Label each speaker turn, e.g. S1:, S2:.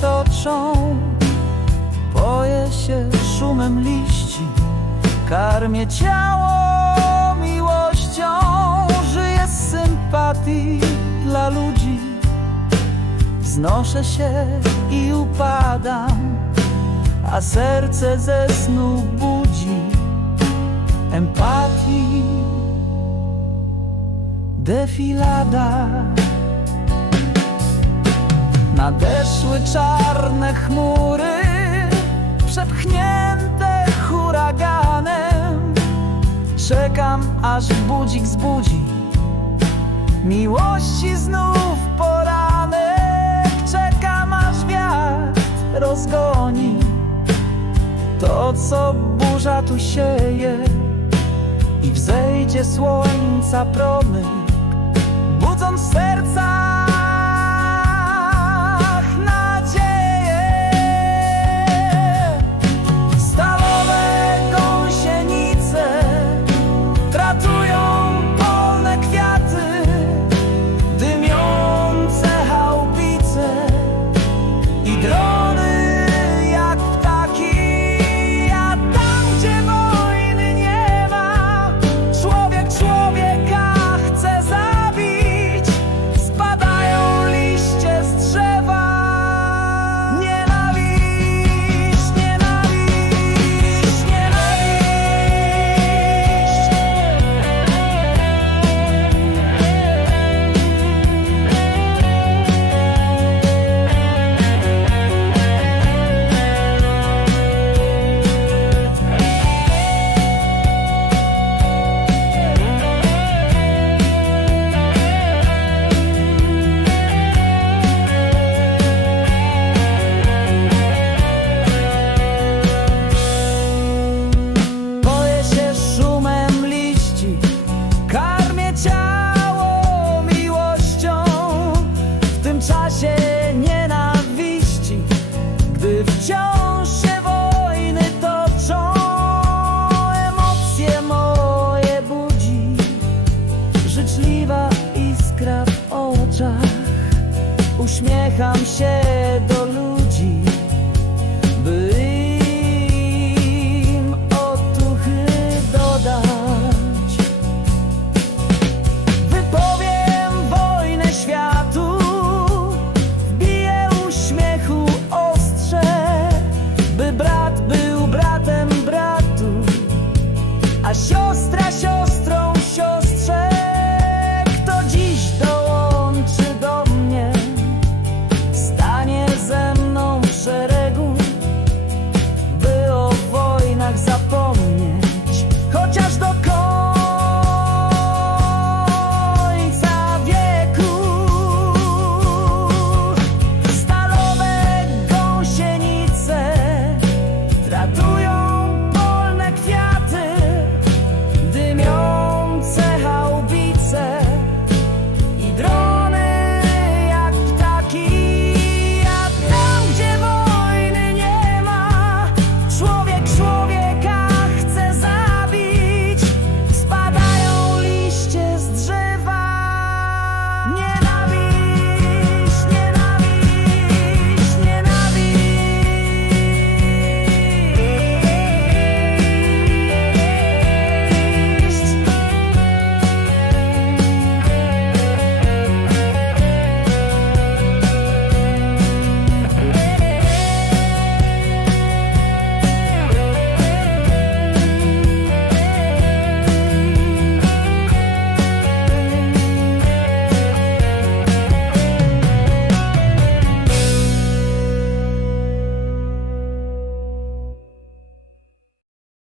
S1: toczą. Boję się szumem liści Karmię ciało miłością. Żyję z sympatii dla ludzi. Znoszę się i upadam A serce ze snu budzi Empatii. Defilada Nadeszły czarne chmury, przepchnięte huraganem. Czekam, aż budzik zbudzi miłości znów poranek. Czekam, aż wiatr rozgoni to, co burza tu sieje i wzejdzie słońca promyk budząc w Uśmiecham się do ludzi.